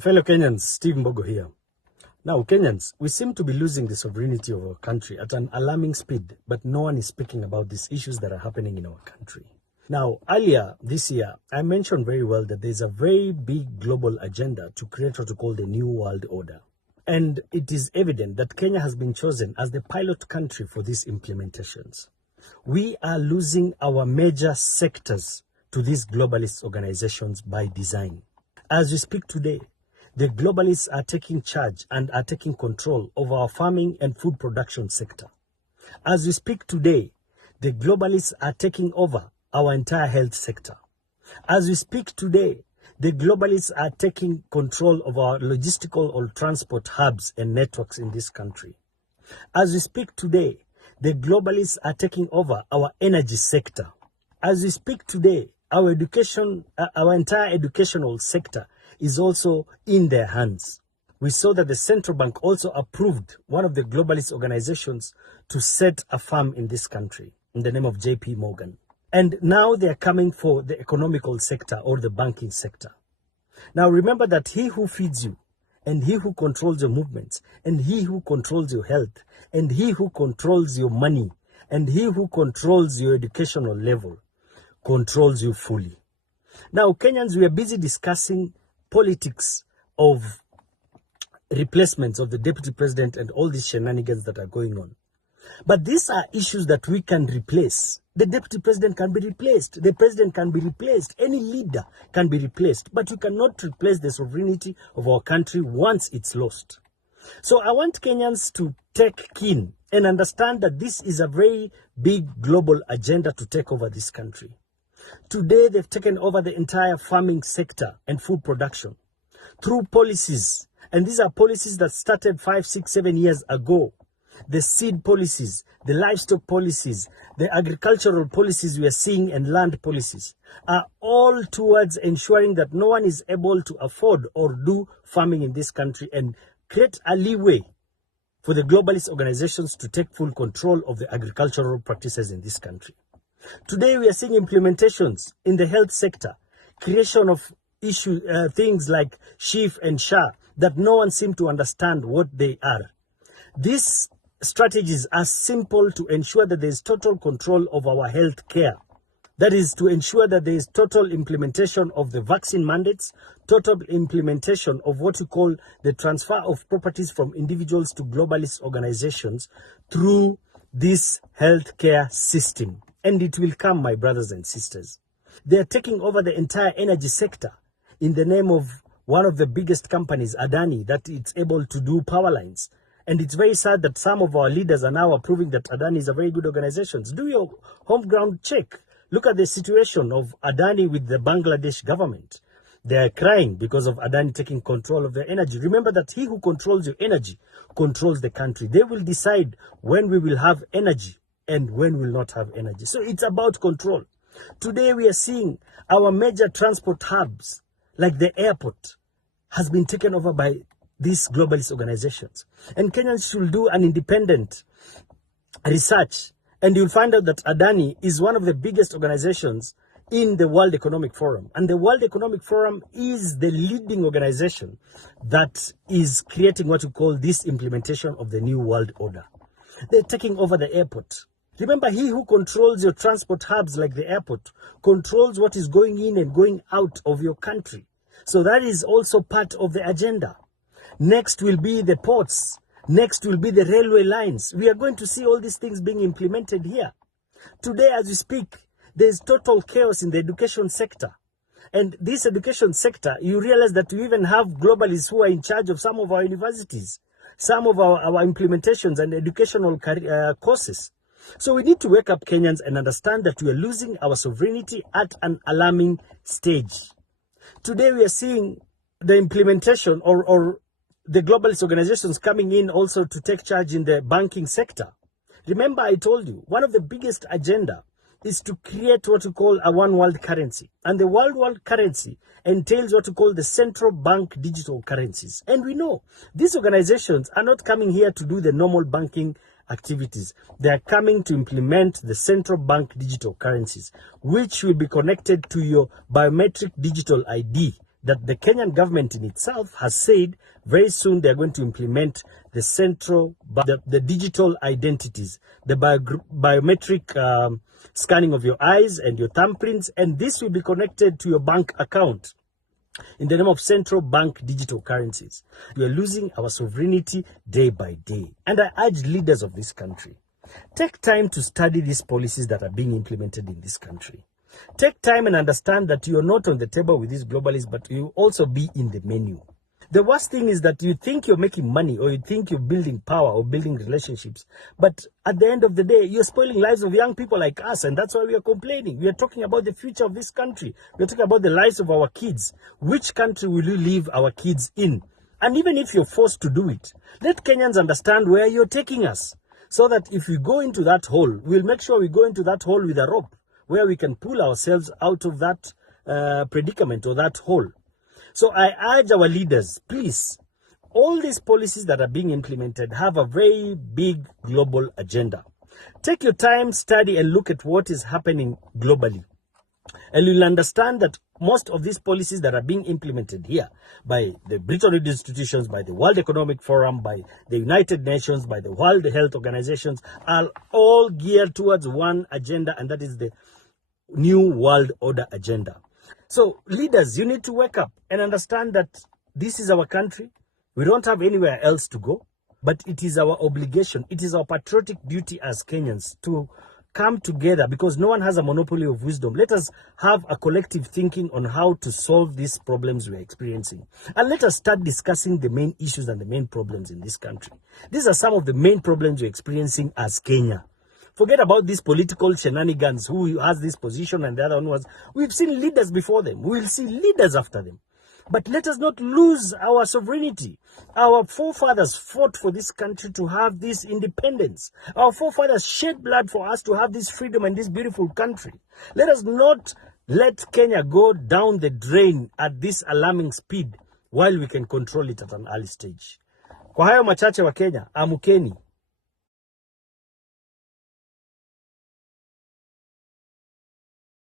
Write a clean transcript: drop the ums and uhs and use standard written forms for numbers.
Fellow Kenyans, Steve Mbogo here. Now, Kenyans, we seem to be losing the sovereignty of our country at an alarming speed, but no one is speaking about these issues that are happening in our country. Now, earlier this year, I mentioned very well that there's a very big global agenda to create what we call the New World Order. And it is evident that Kenya has been chosen as the pilot country for these implementations. We are losing our major sectors to these globalist organizations by design. As we speak today, the globalists are taking charge and are taking control of our farming and food production sector. As we speak today, the globalists are taking over our entire health sector. As we speak today, the globalists are taking control of our logistical or transport hubs and networks in this country. As we speak today, the globalists are taking over our energy sector. As we speak today, our entire educational sector is also in their hands. We saw that the central bank also approved one of the globalist organizations to set a farm in this country in the name of JP Morgan. And now they are coming for the economical sector or the banking sector. Now remember that he who feeds you, and he who controls your movements, and he who controls your health, and he who controls your money, and he who controls your educational level, controls you fully. Now, Kenyans, we are busy discussing politics of replacements of the deputy president and all these shenanigans that are going on. But these are issues that we can replace. The deputy president can be replaced. The president can be replaced. Any leader can be replaced. But you cannot replace the sovereignty of our country once it's lost. So I want Kenyans to take keen and understand that this is a very big global agenda to take over this country. Today, they've taken over the entire farming sector and food production through policies. And these are policies that started 5, 6, 7 years ago. The seed policies, the livestock policies, the agricultural policies we are seeing and land policies are all towards ensuring that no one is able to afford or do farming in this country and create a leeway for the globalist organizations to take full control of the agricultural practices in this country. Today, we are seeing implementations in the health sector, creation of things like SHIF and SHA that no one seems to understand what they are. These strategies are simple to ensure that there is total control of our health care. That is to ensure that there is total implementation of the vaccine mandates, total implementation of what we call the transfer of properties from individuals to globalist organizations through this healthcare system. And it will come, my brothers and sisters. They are taking over the entire energy sector in the name of one of the biggest companies, Adani, that it's able to do power lines. And it's very sad that some of our leaders are now approving that Adani is a very good organization. Do your home ground check. Look at the situation of Adani with the Bangladesh government. They are crying because of Adani taking control of their energy. Remember that he who controls your energy controls the country. They will decide when we will have energy and when we will not have energy. So it's about control. Today we are seeing our major transport hubs, like the airport, has been taken over by these globalist organizations. And Kenyans should do an independent research, and you'll find out that Adani is one of the biggest organizations in the World Economic Forum. And the World Economic Forum is the leading organization that is creating what we call this implementation of the New World Order. They're taking over the airport. Remember, he who controls your transport hubs like the airport controls what is going in and going out of your country. So that is also part of the agenda. Next will be the ports. Next will be the railway lines. We are going to see all these things being implemented here. Today, as we speak, there is total chaos in the education sector. And this education sector, you realize that we even have globalists who are in charge of some of our universities, some of our implementations and educational courses. So we need to wake up, Kenyans, and understand that we are losing our sovereignty at an alarming stage. Today we are seeing the implementation or the globalist organizations coming in also to take charge in the banking sector. Remember, I told you, one of the biggest agenda is to create what we call a one world currency. And the world currency entails what we call the central bank digital currencies. And we know these organizations are not coming here to do the normal banking activities. They are coming to implement the central bank digital currencies, which will be connected to your biometric digital ID that the Kenyan government in itself has said very soon they're going to implement the the digital identities, the biometric scanning of your eyes and your thumbprints, and this will be connected to your bank account in the name of central bank digital currencies. We are losing our sovereignty day by day. And I urge leaders of this country, take time to study these policies that are being implemented in this country. Take time and understand that you're not on the table with these globalists, but you also be in the menu. The worst thing is that you think you're making money, or you think you're building power or building relationships, but at the end of the day, you're spoiling lives of young people like us, and that's why we are complaining. We are talking about the future of this country. We're talking about the lives of our kids. Which country will you leave our kids in? And even if you're forced to do it, let Kenyans understand where you're taking us, so that if we go into that hole, we'll make sure we go into that hole with a rope, where we can pull ourselves out of that predicament or that hole. So I urge our leaders, please, all these policies that are being implemented have a very big global agenda. Take your time, study, and look at what is happening globally. And you'll understand that most of these policies that are being implemented here by the Bretton Woods institutions, by the World Economic Forum, by the United Nations, by the World Health Organizations, are all geared towards one agenda, and that is the New World Order agenda. So leaders, you need to wake up and understand that this is our country. We don't have anywhere else to go, but it is our obligation. It is our patriotic duty as Kenyans to come together, because no one has a monopoly of wisdom. Let us have a collective thinking on how to solve these problems we're experiencing. And let us start discussing the main issues and the main problems in this country. These are some of the main problems we're experiencing as Kenya. Forget about these political shenanigans, who has this position and the other one was. We've seen leaders before them. We'll see leaders after them. But let us not lose our sovereignty. Our forefathers fought for this country to have this independence. Our forefathers shed blood for us to have this freedom and this beautiful country. Let us not let Kenya go down the drain at this alarming speed while we can control it at an early stage. Kwa hayo machache wa Kenya, amukeni.